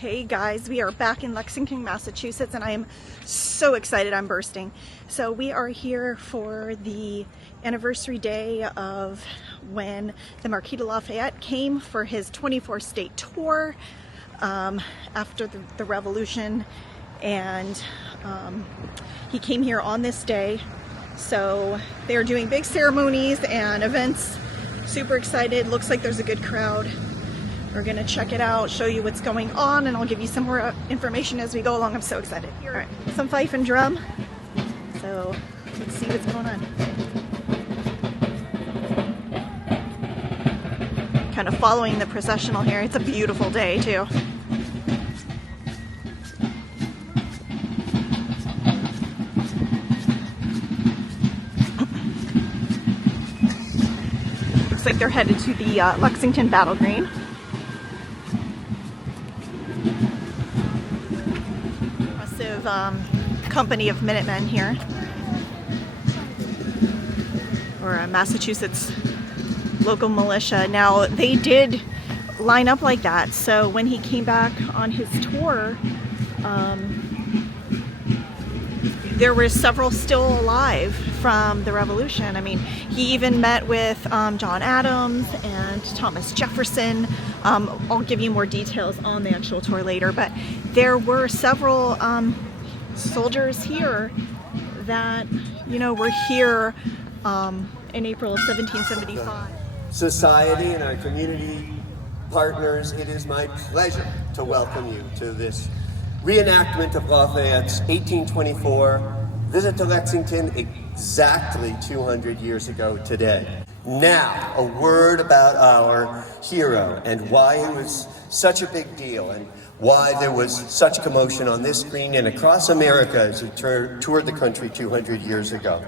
Hey guys, we are back in Lexington, Massachusetts, and I am so excited. I'm bursting. So we are here for the anniversary day of when the Marquis de Lafayette came for his 24-state tour after the Revolution, and he came here on this day. So they are doing big ceremonies and events. Super excited. Looks like there's a good crowd. We're gonna check it out, show you what's going on, and I'll give you some more information as we go along. I'm so excited. All right, some fife and drum. So let's see what's going on. Kind of following the processional here. It's a beautiful day too. Looks like they're headed to the Lexington Battle Green. Company of Minutemen here, or a Massachusetts local militia. Now they did line up like that, so when he came back on his tour, there were several still alive from the Revolution. I mean, he even met with John Adams and Thomas Jefferson. I'll give you more details on the actual tour later, but there were several soldiers here that, you know, were here in April of 1775. Society and our community partners, it is my pleasure to welcome you to this reenactment of Lafayette's 1824 visit to Lexington exactly 200 years ago today. Now, a word about our hero and why it was such a big deal and why there was such commotion on this screen and across America as he toured the country 200 years ago.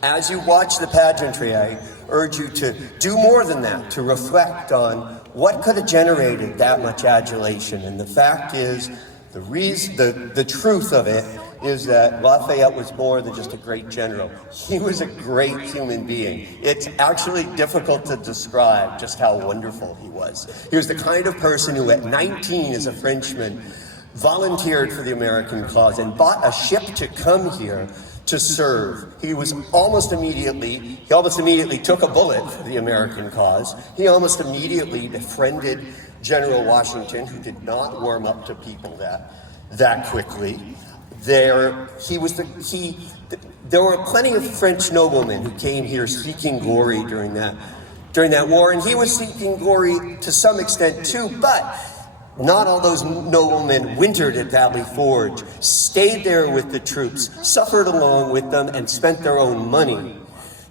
As you watch the pageantry, I urge you to do more than that, to reflect on what could have generated that much adulation. And the fact is, the truth of it is that Lafayette was more than just a great general. He was a great human being. It's actually difficult to describe just how wonderful he was. He was the kind of person who at 19 as a Frenchman volunteered for the American cause and bought a ship to come here to serve. He almost immediately took a bullet for the American cause. He almost immediately befriended General Washington, who did not warm up to people that quickly. There were plenty of French noblemen who came here seeking glory during that war, and he was seeking glory to some extent too, but not all those noblemen wintered at Valley Forge, stayed there with the troops, suffered along with them, and spent their own money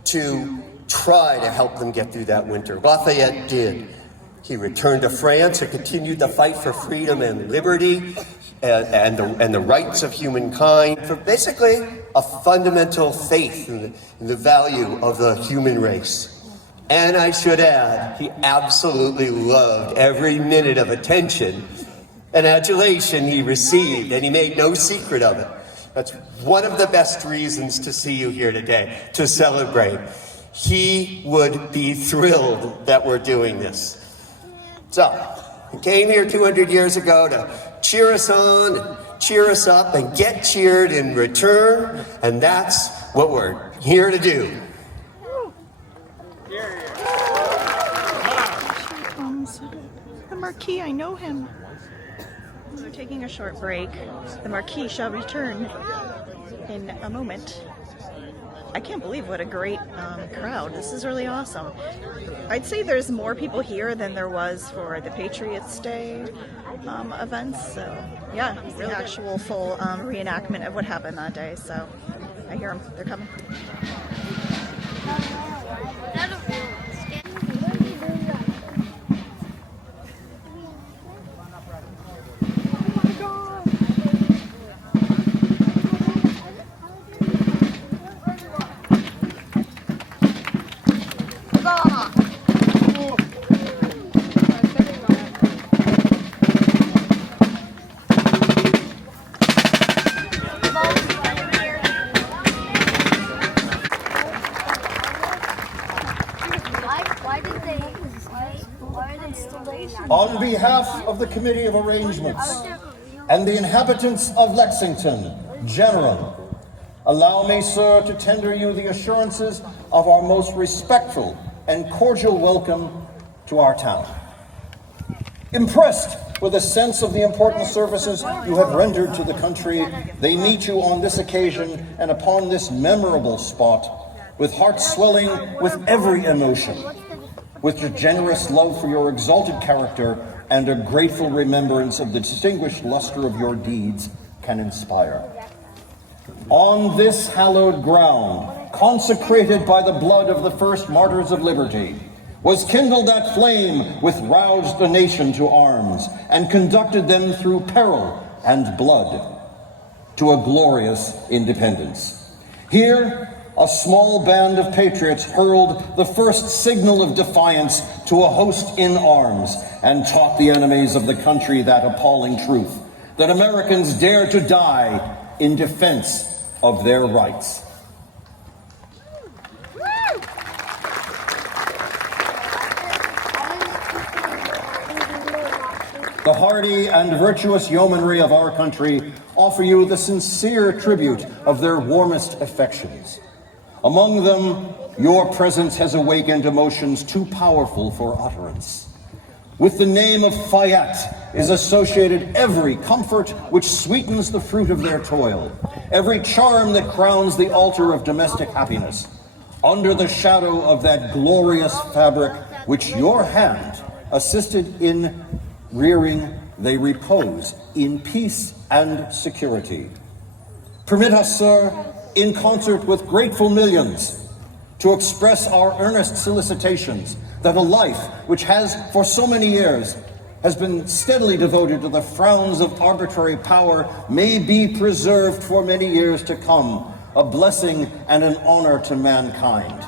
to try to help them get through that winter. Lafayette did. He returned to France and continued the fight for freedom and liberty and the rights of humankind, for basically a fundamental faith in the value of the human race. And I should add, he absolutely loved every minute of attention and adulation he received, and he made no secret of it. That's one of the best reasons to see you here today, to celebrate. He would be thrilled that we're doing this. So, he came here 200 years ago to cheer us on, and cheer us up, and get cheered in return, and that's what we're here to do. The Marquis, I know him. We're taking a short break. The Marquis shall return in a moment. I can't believe what a great crowd. This is really awesome. I'd say there's more people here than there was for the Patriots Day events. So yeah, really actual full reenactment of what happened that day. So I hear them. They're coming. behalf of the Committee of Arrangements and the inhabitants of Lexington, General, allow me, sir, to tender you the assurances of our most respectful and cordial welcome to our town. Impressed with a sense of the important services you have rendered to the country, they meet you on this occasion and upon this memorable spot with hearts swelling with every emotion, with your generous love for your exalted character and a grateful remembrance of the distinguished luster of your deeds can inspire. On this hallowed ground, consecrated by the blood of the first martyrs of liberty, was kindled that flame which roused the nation to arms and conducted them through peril and blood to a glorious independence. Here, a small band of patriots hurled the first signal of defiance to a host in arms and taught the enemies of the country that appalling truth, that Americans dare to die in defense of their rights. The hardy and virtuous yeomanry of our country offer you the sincere tribute of their warmest affections. Among them, your presence has awakened emotions too powerful for utterance. With the name of Fayette is associated every comfort which sweetens the fruit of their toil, every charm that crowns the altar of domestic happiness. Under the shadow of that glorious fabric which your hand assisted in rearing, they repose in peace and security. Permit us, sir, in concert with grateful millions, to express our earnest solicitations that a life which has for so many years has been steadily devoted to the frowns of arbitrary power may be preserved for many years to come, a blessing and an honor to mankind.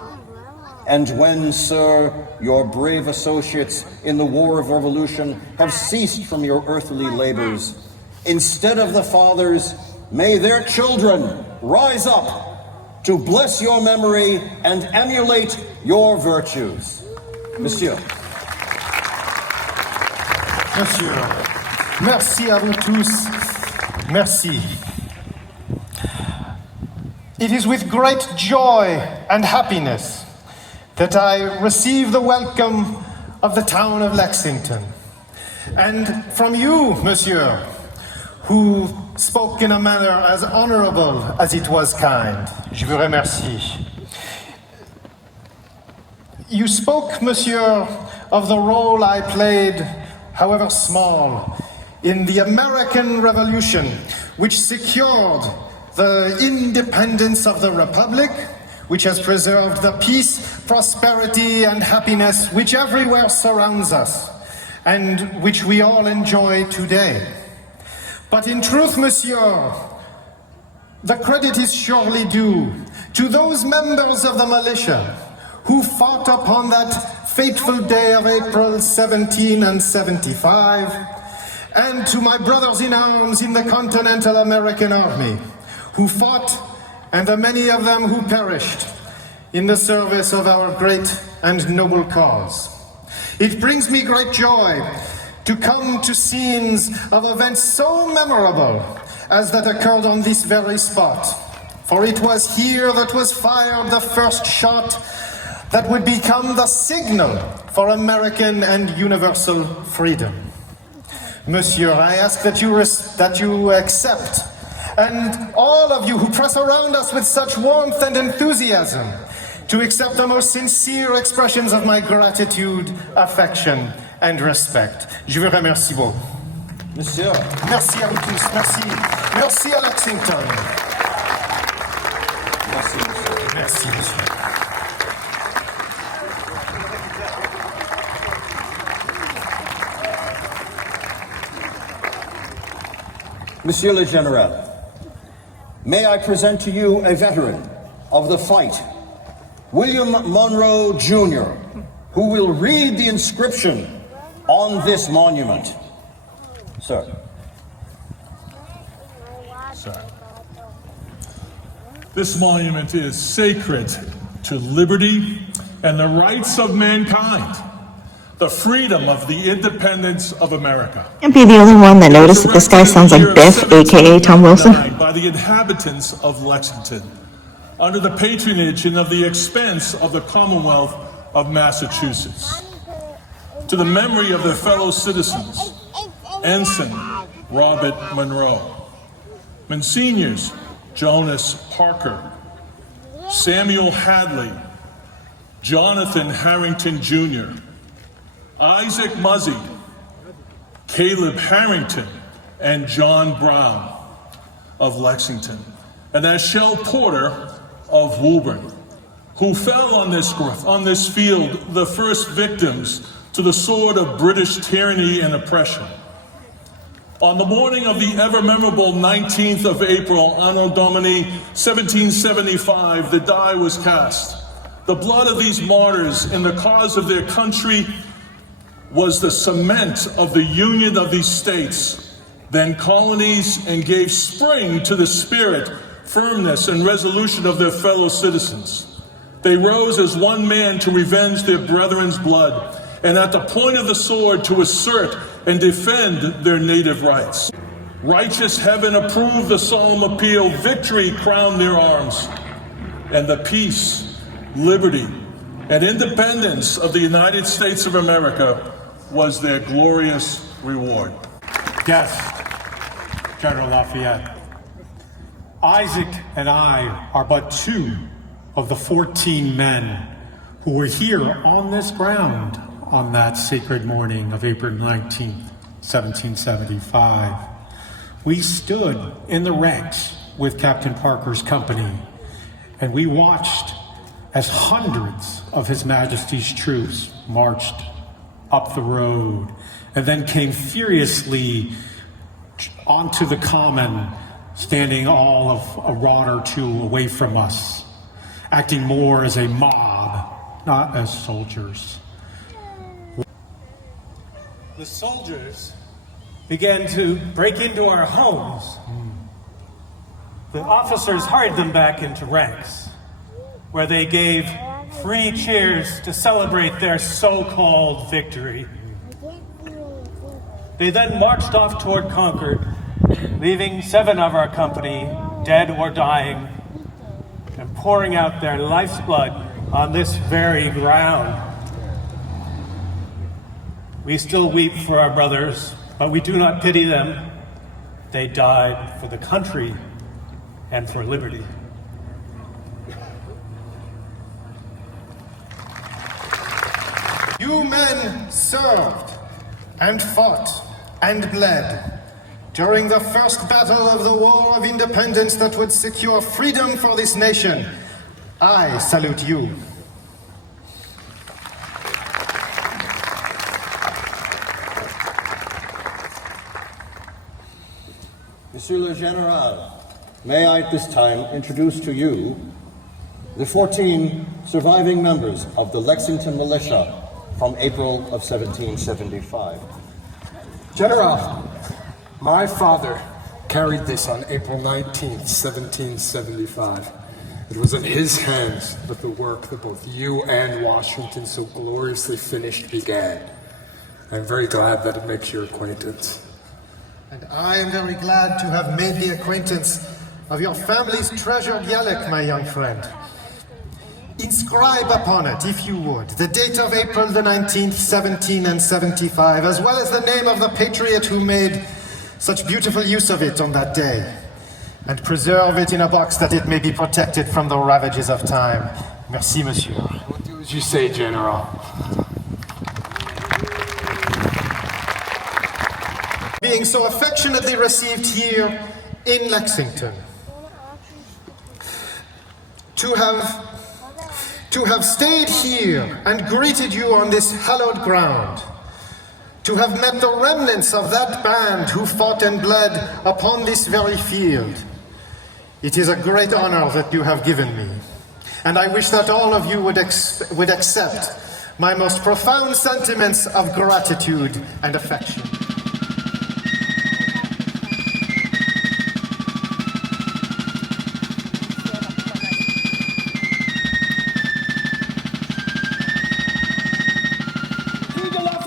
And when, sir, your brave associates in the War of Revolution have ceased from your earthly labors, instead of the fathers, may their children rise up to bless your memory and emulate your virtues. Monsieur. Monsieur, merci à vous tous. Merci. It is with great joy and happiness that I receive the welcome of the town of Lexington. And from you, monsieur, who spoke in a manner as honorable as it was kind. Je vous remercie. You spoke, monsieur, of the role I played, however small, in the American Revolution, which secured the independence of the Republic, which has preserved the peace, prosperity, and happiness which everywhere surrounds us, and which we all enjoy today. But in truth, monsieur, the credit is surely due to those members of the militia who fought upon that fateful day of April 1775, and to my brothers in arms in the Continental American Army, who fought, and the many of them who perished in the service of our great and noble cause. It brings me great joy to come to scenes of events so memorable as that occurred on this very spot. For it was here that was fired the first shot that would become the signal for American and universal freedom. Monsieur, I ask that you accept, and all of you who press around us with such warmth and enthusiasm, to accept the most sincere expressions of my gratitude, affection, and respect. Je vous remercie beaucoup. Monsieur. Merci à vous tous. Merci. Merci à Lexington. Merci, monsieur. Merci, monsieur. Monsieur le Général, may I present to you a veteran of the fight, William Monroe, Jr., who will read the inscription on this monument. Sir. Sir. This monument is sacred to liberty and the rights of mankind. the freedom of the independence of America. Can't be the only one that noticed that this guy sounds like Biff, aka Tom Wilson. By the inhabitants of Lexington, under the patronage and of the expense of the Commonwealth of Massachusetts. To the memory of their fellow citizens, Ensign Robert Monroe, Monsignors Jonas Parker, Samuel Hadley, Jonathan Harrington Jr., Isaac Muzzy, Caleb Harrington, and John Brown of Lexington, and Ashell Porter of Woburn, who fell on this field, the first victims to the sword of British tyranny and oppression. On the morning of the ever-memorable 19th of April, Anno Domini 1775, the die was cast. The blood of these martyrs in the cause of their country was the cement of the union of these states, then colonies, and gave spring to the spirit, firmness, and resolution of their fellow citizens. They rose as one man to revenge their brethren's blood, and at the point of the sword to assert and defend their native rights. Righteous heaven approved the solemn appeal, victory crowned their arms, and the peace, liberty, and independence of the United States of America was their glorious reward. Guest, General Lafayette, Isaac and I are but two of the 14 men who were here on this ground on that sacred morning of April 19th, 1775. We stood in the ranks with Captain Parker's company, and we watched as hundreds of His Majesty's troops marched up the road and then came furiously onto the common, standing all of a rod or two away from us, acting more as a mob, not as soldiers. The soldiers began to break into our homes. The officers hurried them back into ranks, where they gave free cheers to celebrate their so-called victory. They then marched off toward Concord, leaving 7 of our company dead or dying, and pouring out their life's blood on this very ground. We still weep for our brothers, but we do not pity them. They died for the country and for liberty. You men served and fought and bled during the first battle of the War of Independence that would secure freedom for this nation. I salute you. Monsieur le Général, may I at this time introduce to you the 14 surviving members of the Lexington Militia from April of 1775. General, my father carried this on April 19th, 1775. It was in his hands that the work that both you and Washington so gloriously finished began. I'm very glad that it makes your acquaintance. And I am very glad to have made the acquaintance of your family's treasured relic, my young friend. Inscribe upon it, if you would, the date of April the 19th, 1775, as well as the name of the patriot who made such beautiful use of it on that day. And preserve it in a box that it may be protected from the ravages of time. Merci, monsieur. We'll do as you say, General. Being so affectionately received here in Lexington. To have stayed here and greeted you on this hallowed ground. To have met the remnants of that band who fought and bled upon this very field. It is a great honor that you have given me. And I wish that all of you would accept my most profound sentiments of gratitude and affection. Marquis de La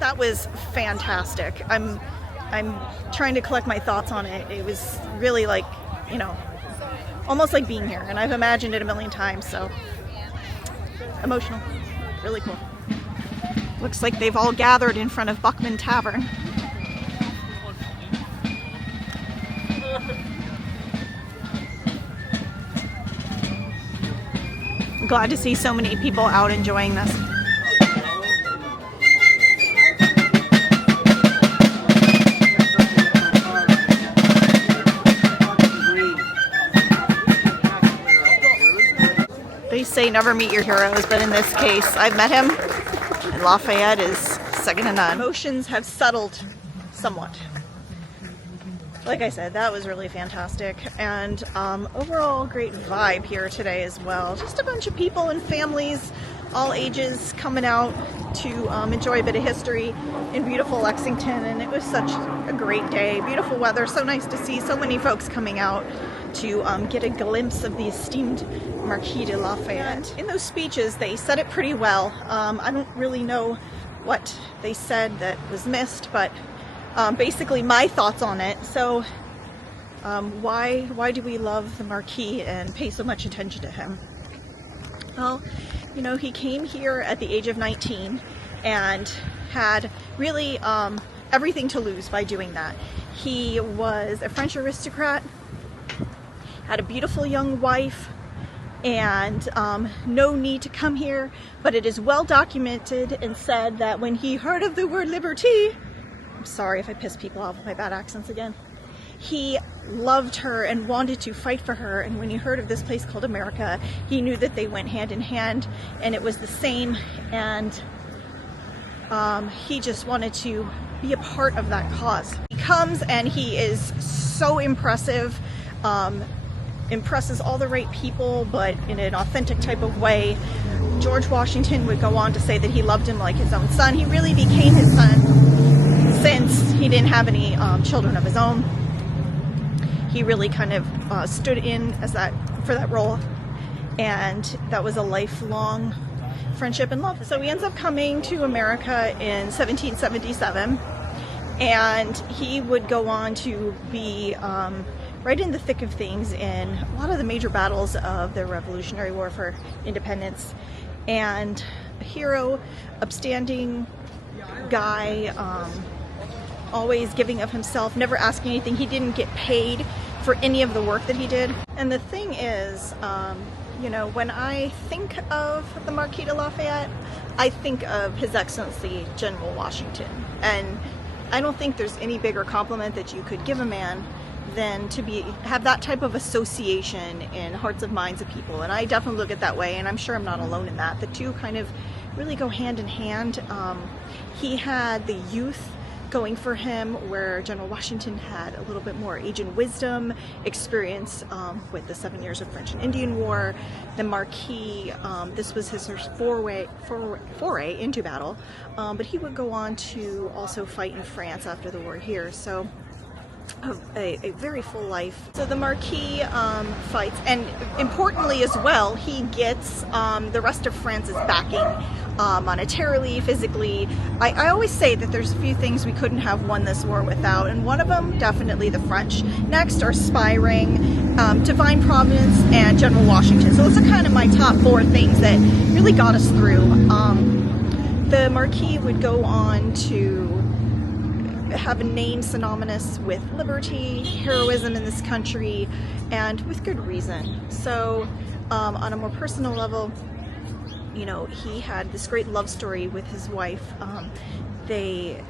That was fantastic. I'm trying to collect my thoughts on it. It was really like, you know, almost like being here, and I've imagined it a million times, so emotional. Really cool. Looks like they've all gathered in front of Buckman Tavern. I'm glad to see so many people out enjoying this. They say never meet your heroes, but in this case, I've met him, and Lafayette is second to none. Emotions have settled somewhat. Like I said, that was really fantastic, and overall great vibe here today as well. Just a bunch of people and families, all ages, coming out to enjoy a bit of history in beautiful Lexington, and it was such a great day. Beautiful weather, so nice to see so many folks coming out to get a glimpse of the esteemed Marquis de Lafayette. In those speeches, they said it pretty well. I don't really know what they said that was missed, but basically my thoughts on it. So why do we love the Marquis and pay so much attention to him? Well, you know, he came here at the age of 19 and had really everything to lose by doing that. He was a French aristocrat, had a beautiful young wife, and no need to come here, but it is well documented and said that when he heard of the word liberty, I'm sorry if I piss people off with my bad accents again, he loved her and wanted to fight for her, and when he heard of this place called America, he knew that they went hand in hand, and it was the same, and he just wanted to be a part of that cause. He comes and he is so impressive, impresses all the right people, but in an authentic type of way. George Washington would go on to say that he loved him like his own son. He really became his son since he didn't have any children of his own. He really kind of stood in as for that role, and that was a lifelong friendship and love. So he ends up coming to America in 1777, and he would go on to be right in the thick of things in a lot of the major battles of the Revolutionary War for independence, and a hero, upstanding guy, always giving of himself, never asking anything. He didn't get paid for any of the work that he did. And the thing is, you know, when I think of the Marquis de Lafayette, I think of His Excellency General Washington. And I don't think there's any bigger compliment that you could give a man than to have that type of association in hearts and minds of people. And I definitely look at it that way, and I'm sure I'm not alone in that. The two kind of really go hand in hand. He had the youth going for him, where General Washington had a little bit more age and wisdom, experience with the 7 years of French and Indian War. The Marquis, this was his foray into battle, but he would go on to also fight in France after the war here. So a very full life. So the Marquis fights, and importantly as well, he gets the rest of France's backing monetarily, physically. I always say that there's a few things we couldn't have won this war without, and one of them, definitely the French. Next are spy ring, divine providence, and General Washington. So those are kind of my top four things that really got us through. The Marquis would go on to have a name synonymous with liberty, heroism in this country, and with good reason. So on a more personal level, you know, he had this great love story with his wife. They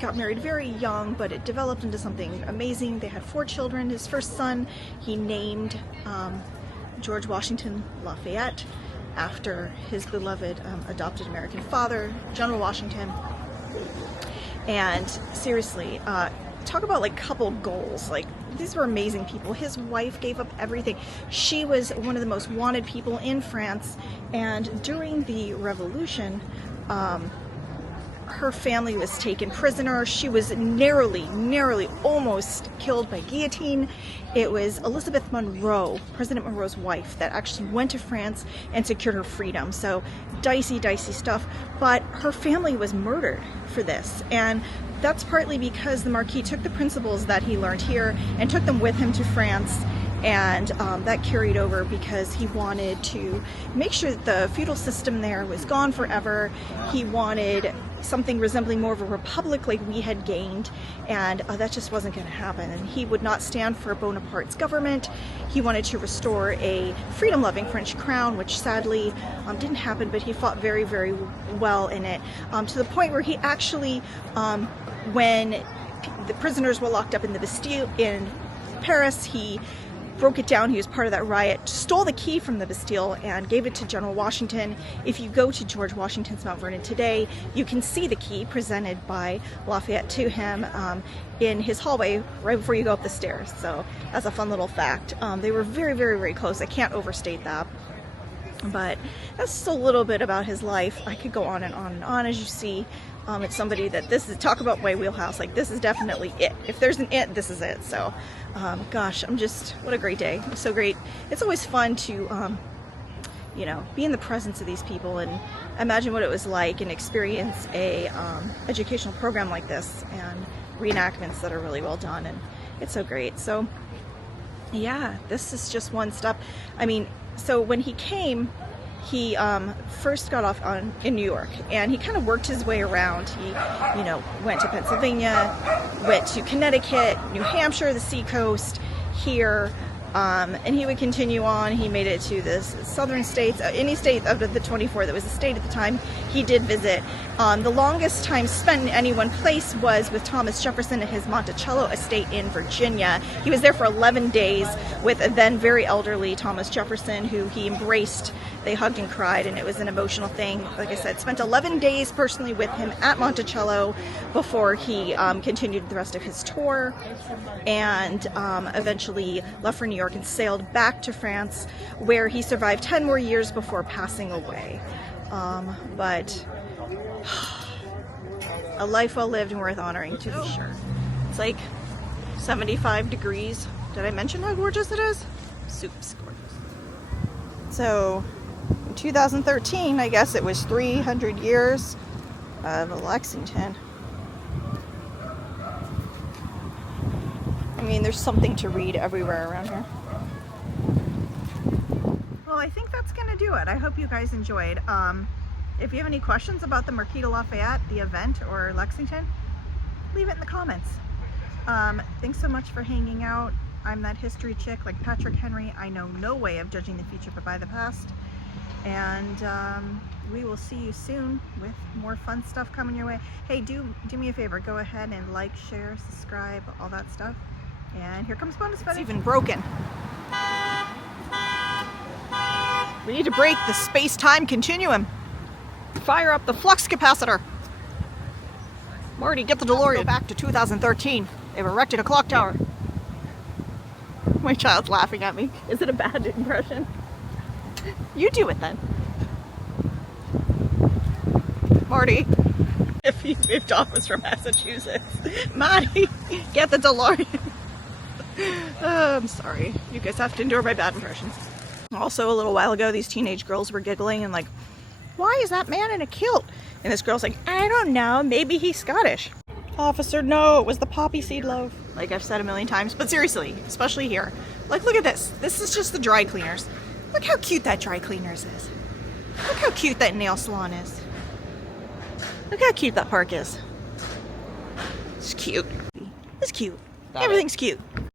got married very young, but it developed into something amazing. They had 4 children. His first son, he named George Washington Lafayette, after his beloved adopted American father, General Washington. And seriously, talk about like couple goals. Like, these were amazing people. His wife gave up everything. She was one of the most wanted people in France, and during the Revolution, her family was taken prisoner. She was narrowly almost killed by guillotine. It was Elizabeth Monroe, President Monroe's wife, that actually went to France and secured her freedom. So dicey stuff. But her family was murdered for this. And that's partly because the Marquis took the principles that he learned here and took them with him to France. And that carried over because he wanted to make sure that the feudal system there was gone forever. He wanted something resembling more of a republic like we had gained, and that just wasn't going to happen. And he would not stand for Bonaparte's government. He wanted to restore a freedom-loving French crown, which sadly didn't happen, but he fought very well in it, to the point where he actually, when the prisoners were locked up in the Bastille in Paris, he broke it down. He was part of that riot, stole the key from the Bastille and gave it to General Washington. If you go to George Washington's Mount Vernon today, you can see the key presented by Lafayette to him in his hallway right before you go up the stairs. So that's a fun little fact. They were very close. I can't overstate that. But that's just a little bit about his life. I could go on and on. As you see, it's somebody that this is, talk about my wheelhouse. Like, this is definitely it. If there's an it, this is it. So gosh, what a great day. It was so great. It's always fun to you know, be in the presence of these people and imagine what it was like and experience a educational program like this and reenactments that are really well done, and it's so great. So yeah, this is just one step. I mean, so when he came, he first got off in New York, and he kind of worked his way around. He, you know, went to Pennsylvania, went to Connecticut, New Hampshire, the seacoast, here, and he would continue on. He made it to the southern states, any state of the 24 that was a state at the time, he did visit. The longest time spent in any one place was with Thomas Jefferson at his Monticello estate in Virginia. He was there for 11 days with a then very elderly Thomas Jefferson, who he embraced. They hugged and cried, and it was an emotional thing. Like I said, spent 11 days personally with him at Monticello before he continued the rest of his tour, and eventually left for New York and sailed back to France, where he survived 10 more years before passing away. But a life well lived and worth honoring, to be sure. It's like 75 degrees. Did I mention how gorgeous it is? Super gorgeous. So in 2013, I guess it was 300 years of Lexington. I mean, there's something to read everywhere around here. Well, I think that's gonna do it. I hope you guys enjoyed. If you have any questions about the Marquis de Lafayette, the event, or Lexington, leave it in the comments. Thanks so much for hanging out. I'm that history chick like Patrick Henry. I know no way of judging the future but by the past. And we will see you soon with more fun stuff coming your way. Hey, do me a favor. Go ahead and like, share, subscribe, all that stuff. And here comes bonus footage. It's even broken. We need to break the space-time continuum. Fire up the flux capacitor. Marty, get the DeLorean. Go back to 2013. They've erected a clock tower. My child's laughing at me. Is it a bad impression? You do it then. Marty. If Dom was from Massachusetts. Marty, get the DeLorean. I'm sorry. You guys have to endure my bad impressions. Also, a little while ago, these teenage girls were giggling and like, why is that man in a kilt? And this girl's like, I don't know, maybe he's Scottish. Officer, no, it was the poppy seed loaf. Like I've said a million times, but seriously, especially here. Like, look at this. This is just the dry cleaners. Look how cute that dry cleaners is. Look how cute that nail salon is. Look how cute that park is. It's cute. It's cute. Everything's cute.